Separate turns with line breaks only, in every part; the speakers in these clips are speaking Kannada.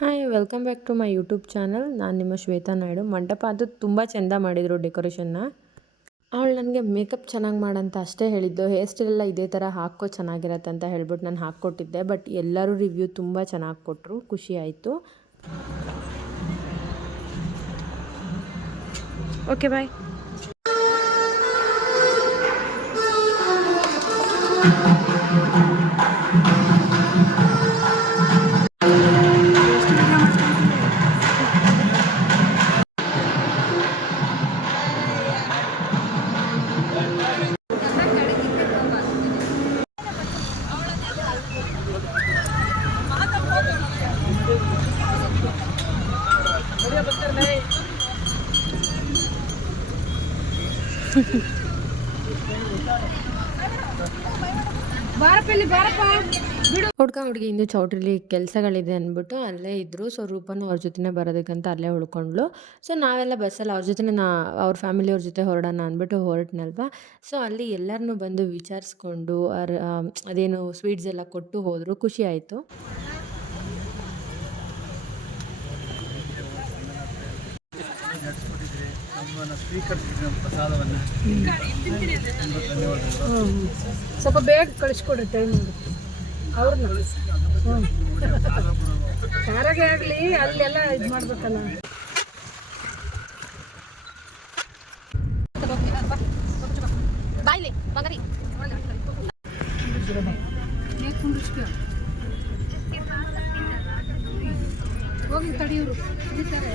Hi welcome back to my YouTube channel ನಾನು ನಿಮ್ಮ ಶ್ವೇತಾ ನಾಯ್ಡು. ಮಂಟಪ ಅದು ತುಂಬ ಚೆಂದ ಮಾಡಿದರು ಡೆಕೋರೇಷನ್ನ. ಅವಳು ನನಗೆ ಮೇಕಪ್ ಚೆನ್ನಾಗಿ ಮಾಡಂತ ಅಷ್ಟೇ ಹೇಳಿದ್ದು. ಹೇರ್ ಸ್ಟೈಲ್ ಎಲ್ಲ ಇದೇ ಥರ ಹಾಕೋ ಚೆನ್ನಾಗಿರತ್ತೆ ಅಂತ ಹೇಳ್ಬಿಟ್ಟು ನಾನು ಹಾಕ್ಕೊಟ್ಟಿದ್ದೆ. ಬಟ್ ಎಲ್ಲರೂ ರಿವ್ಯೂ ತುಂಬ ಚೆನ್ನಾಗಿ ಕೊಟ್ಟರು ಖುಷಿ ಆಯಿತು. ಓಕೆ ಬಾಯ್ ಹುಡ್ಗ ಹುಡುಗಿ ಇಂದು ಚೌಟ್ರಿಲಿ ಕೆಲಸಗಳಿದೆ ಅಂದ್ಬಿಟ್ಟು ಅಲ್ಲೇ ಇದ್ದರು ಸೊ ರೂಪನು ಅವ್ರ ಜೊತೆನೇ ಬರೋದಕ್ಕಂತ ಅಲ್ಲೇ ಉಳ್ಕೊಂಡ್ಳು. ಸೊ ನಾವೆಲ್ಲ ಬಸ್ಸಲ್ಲಿ ಅವ್ರ ಜೊತೆ ನಾ, ಅವ್ರ ಫ್ಯಾಮಿಲಿಯವ್ರ ಜೊತೆ ಹೊರಡೋಣ ಅಂದ್ಬಿಟ್ಟು ಹೊರಟ್ನಲ್ವ? ಸೊ ಅಲ್ಲಿ ಎಲ್ಲರನ್ನೂ ಬಂದು ವಿಚಾರಿಸ್ಕೊಂಡು ಅವ್ರ ಅದೇನು ಸ್ವೀಟ್ಸ್ ಎಲ್ಲ ಕೊಟ್ಟು ಹೋದರು. ಖುಷಿ ಆಯಿತು.
ಸ್ವಲ್ಪ ಬೇಗ ಕಳಿಸ್ಕೊಡ್ರಿ ಟೈಮ್ ಅವ್ರನ್ನ. ಕಾರಾಗೆ ಆಗಲಿ, ಅಲ್ಲೆಲ್ಲ ಇದು ಮಾಡ್ಬೇಕಲ್ಲ.
ಬಾಯ್ಲಿ ಬಂಗಾರಿ
ಹೋಗಿ ತಡಿಯವರು ಇದ್ದಾರೆ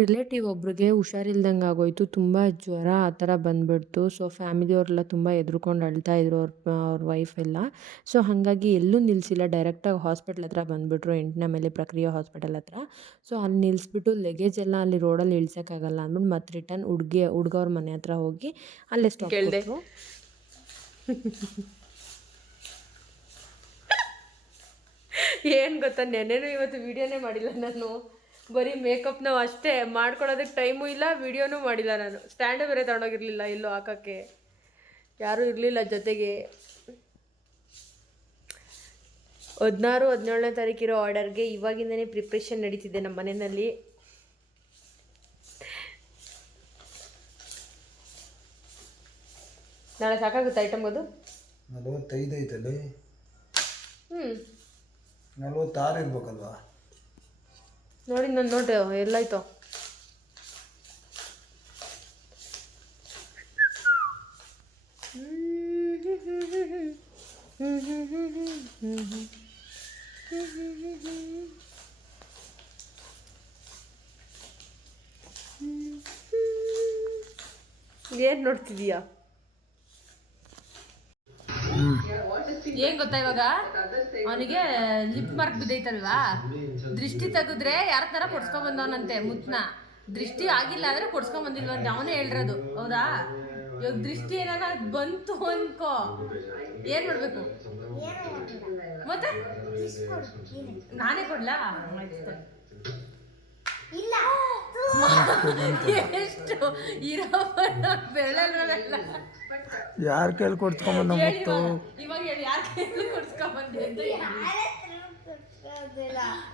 ರಿಲೇಟಿವ್ ಒಬ್ರಿಗೆ ಹುಷಾರಿಲ್ದಂಗೆ ಆಗೋಯ್ತು ತುಂಬ ಜ್ವರ ಆ ಥರ ಬಂದ್ಬಿಡ್ತು. ಸೊ ಫ್ಯಾಮಿಲಿಯವರೆಲ್ಲ ತುಂಬ ಎದ್ರುಕೊಂಡು ಅಳ್ತಾ ಇದ್ರು ಅವ್ರ ಅವ್ರ ವೈಫ್ ಎಲ್ಲ. ಸೊ ಹಾಗಾಗಿ ಎಲ್ಲೂ ನಿಲ್ಲಿಸಿಲ್ಲ ಡೈರೆಕ್ಟಾಗಿ ಹಾಸ್ಪಿಟ್ಲ್ ಹತ್ರ ಬಂದುಬಿಟ್ರು ಎಂಟನೇ ಮೇಲೆ ಪ್ರಕ್ರಿಯೆ ಹಾಸ್ಪಿಟಲ್ ಹತ್ರ. ಸೊ ಅಲ್ಲಿ ನಿಲ್ಲಿಸ್ಬಿಟ್ಟು ಲಗೇಜ್ ಎಲ್ಲ ಅಲ್ಲಿ ರೋಡಲ್ಲಿ ಇಳ್ಸೋಕ್ಕಾಗಲ್ಲ ಅಂದ್ಬಿಟ್ಟು ಮತ್ತೆ ರಿಟರ್ನ್ ಹುಡುಗಿ ಹುಡ್ಗವ್ರ ಮನೆ ಹತ್ರ ಹೋಗಿ ಅಲ್ಲೇ ಸ್ಟಾಪ್ ಕೇಳಿದ್ರು
ಏನು ಗೊತ್ತಾ ನೆನ್ನೆನೂ ಇವತ್ತು ವಿಡಿಯೋನೇ ಮಾಡಿಲ್ಲ ನಾನು. ಬರೀ ಮೇಕಪ್ ನಾವು ಅಷ್ಟೇ ಮಾಡ್ಕೊಳ್ಳೋದಕ್ಕೆ ಟೈಮು ಇಲ್ಲ ವಿಡಿಯೋನೂ ಮಾಡಿಲ್ಲ ನಾನು. ಸ್ಟ್ಯಾಂಡೇ ಬೇರೆ ತಗೊಂಡೋಗಿರ್ಲಿಲ್ಲ ಎಲ್ಲೂ ಹಾಕೋಕ್ಕೆ. ಯಾರೂ ಇರಲಿಲ್ಲ ಜೊತೆಗೆ. ಹದಿನಾರು ಹದಿನೇಳನೇ ತಾರೀಕಿರೋ ಆರ್ಡರ್ಗೆ ಇವಾಗಿಂದನೇ ಪ್ರಿಪ್ರೇಷನ್ ನಡೀತಿದೆ ನಮ್ಮ ಮನೆಯಲ್ಲಿ. ನಾಳೆ ಸಾಕಾಗುತ್ತೆ ಐಟಮ್ ಅದು?
ನಲವತ್ತೈದು ಐತಲ್ಲಿ.
ಹ್ಞೂ
ನಲವತ್ತಾರು ಇರ್ಬೇಕಲ್ವಾ?
ನೋಡಿ ನಾನು ನೋಡಿ ಎಲ್ಲಾಯ್ತು. ಏನು ನೋಡ್ತಿದೀಯಾ? ಏನ್ ಗೊತ್ತಾ ಇವಾಗ? ಅವನಿಗೆ ಲಿಪ್ ಮಾರ್ಕ್ ಬಿದ್ದೈತಲ್ವಾ? ದೃಷ್ಟಿ ತೆಗೆದ್ರೆ ಯಾರ ತರ ಕೊಡ್ಸ್ಕೊಂಡ್ ಬಂದವನಂತೆ ಮುತ್ನ? ದೃಷ್ಟಿ ಆಗಿಲ್ಲ ಅಂದ್ರೆ ಕೊಡ್ಸ್ಕೊಂಡ್ ಬಂದಿಲ್ವಂತೆ ಅವನೇ ಹೇಳಿರೋದು. ಹೌದಾ? ಇವಾಗ ದೃಷ್ಟಿ ಏನಾರ ಬಂತು ಅನ್ಕೋ. ಏನ್ ಮಾಡ್ಬೇಕು? ಮತ್ತೆ? ನಾನೇ ಕೊಡ್ಲಾ? ಇಲ್ಲ. ಎಷ್ಟು ಇರೋ ಬೆರಳಲ್ಲ
ಯಾರು ಕೇಳಿ ಕೊಡ್ಸ್ಕೊಂಬಂದ
ಬಂದ ಇವಾಗ. ಯಾರ ಕೇಳಿ ಕೊಡ್ಸ್ಕೊಂಡ್ ಬಂದೆ.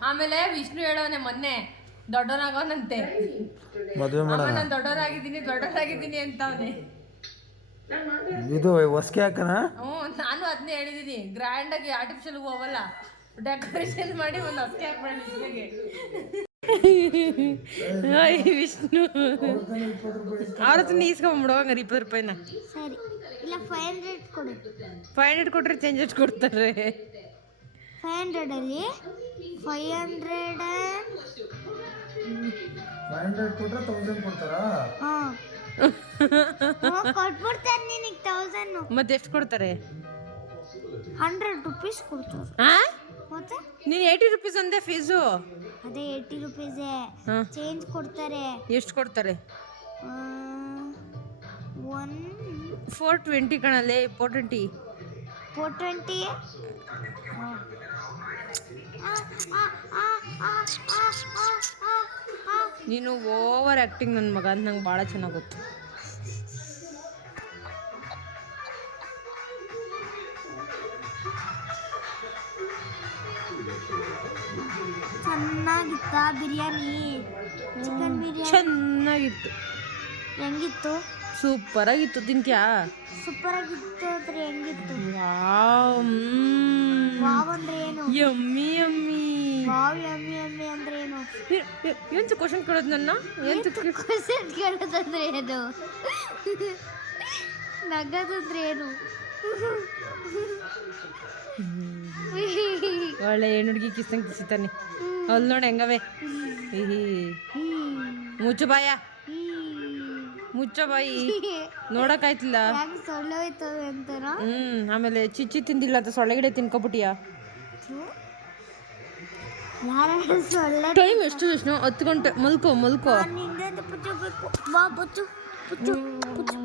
ಆಮೇಲೆ ವಿಷ್ಣು ಹೇಳೋನೆ ಮೊನ್ನೆ ದೊಡ್ಡವನಾಗೋನಂತೆ.
ಮದುವೆ ಮಾಡೋಣ.
ನಾನು ದೊಡ್ಡವರಾಗಿದ್ದೀನಿ ದೊಡ್ಡವರಾಗಿದ್ದೀನಿ ಅಂತ ಅವನೇ
ಇದು ಹೊಸ್ಕೆ ಹಾಕನ?
ಹ್ಞೂ ನಾನು ಅದನ್ನೇ ಹೇಳಿದ್ದೀನಿ ಗ್ರ್ಯಾಂಡ್ ಆಗಿ ಆರ್ಟಿಫಿಷಿಯಲ್ ಹೋಗಲ್ಲ ಡೆಕೋರೇಷನ್ ಮಾಡಿ ಒಂದು ಹೊಸ್ಕೆ ಹಾಕ್ಬೇಡ ವಿಷ್ಣುಗೆ. ವಿಷ್ಣು. ಅವ್ರ ಹತ್ರ ಈಸ್ಕೊಂಬಿಡು ಹಂಗಾರೆ ಇಪ್ಪತ್ತು ರೂಪಾಯಿನ.
ಸರಿ. ಇಲ್ಲ ಫೈವ್ ಹಂಡ್ರೆಡ್ ಕೊಡು.
ಫೈವ್ ಹಂಡ್ರೆಡ್ ಕೊಟ್ರೆ ಚೇಂಜಸ್ ಕೊಡ್ತಾರೆ.
ಫೈವ್ ಹಂಡ್ರೆಡಲ್ಲಿ ಫೈವ್ ಹಂಡ್ರೆಡ್
ಫೈವ್ ಹಂಡ್ರೆಡ್ ಕೊಟ್ರೆ ತೌಸಂಡ್ ಕೊಡ್ತಾರಾ?
ಹಾಂ ಕೊಟ್ಬಿಡ್ತಾರೆ ನಿನಗೆ ತೌಸಂಡ್
ಮತ್ತೆ ಎಷ್ಟು ಕೊಡ್ತಾರೆ?
ಹಂಡ್ರೆಡ್ ರುಪೀಸ್ ಕೊಡ್ತಾರೆ
ಹಾಂ
ಮತ್ತೆ?
ನೀನು ಏಯ್ಟಿ ರುಪೀಸ್ ಅಂದೆ ಫೀಸು
ಅದೇ ಏಯ್ಟಿ ರುಪೀಸೇ
ಹಾಂ.
ಚೇಂಜ್ ಕೊಡ್ತಾರೆ.
ಎಷ್ಟು ಕೊಡ್ತಾರೆ?
ಒನ್
ಫೋರ್ ಟ್ವೆಂಟಿ ಕಣಲ್ಲೇ ಫೋರ್ ಟ್ವೆಂಟಿ
ಫೋರ್ ಟ್ವೆಂಟಿ
ನೀನು ಓವರ್ ಆ್ಯಕ್ಟಿಂಗ್ ನನ್ನ ಮಗ ಅಂತ ನಂಗೆ ಭಾಳ ಚೆನ್ನಾಗಿ ಗೊತ್ತು.
ಚೆನ್ನಾಗಿತ್ತ ಬಿರಿಯಾನಿ? ಚಿಕನ್ ಬಿರಿಯಾನಿ?
ಚೆನ್ನಾಗಿತ್ತು.
ಹೆಂಗಿತ್ತು?
ಸೂಪರಾಗಿತ್ತು ತಿಂತ್ಯಾ?
ಸೂಪರ್ ಆಗಿತ್ತು ಅಂದ್ರೆ ಹೆಂಗಿತ್ತು?
ವಾವ್.
ವಾವ್ ಅಂದ್ರೆ
ಯಮ್ಮಿ ಯಮ್ಮಿ.
ಮಾವು ಯಮ್ಮಿ ಯಮ್ಮಿ ಅಂದ್ರೆ ಏನು?
ಏನು ಕ್ವಶನ್ ಕೇಳೋದು ನನ್ನ? ಏನು
ಕ್ವಶನ್ ಕೇಳೋದಂದ್ರೆ ಏನು? ನಗದಂದ್ರೆ ಏನು?
ಒಳ್ಳೆ ಹೆಣ್ಣು ಹುಡುಗಿ ಕಿಸ್ತಂಗೆ ಕಿಸಿತಾನೆ ಅಲ್ಲಿ ನೋಡಿ ಹೆಂಗವೆ? ಮುಚ್ಚು ಬಾಯ. ಮುಚ್ಚ ಬಾಯಿ. ನೋಡಕ್ಕಾಯ್ತಿಲ್ಲ. ಹ್ಮ್ ಆಮೇಲೆ ಚಿಚ್ಚಿ ತಿಂದಿಲ್ಲ ಅಂತ ಸೊಳ್ಳೆಗಿಡೆ ತಿನ್ಕೊಬಿಟ್ಟಿಯಾ? ಟೈಮ್ ಎಷ್ಟು ಎಷ್ಟು ಹತ್ತು ಗಂಟೆ ಮಲ್ಕೋ ಮಲ್ಕೋ
ನಿಂದೆ ಪುಚ್ಚು ಬೇಕು ಬಾ ಪುಚ್ಚು ಪುಚ್ಚು ಪುಚ್ಚು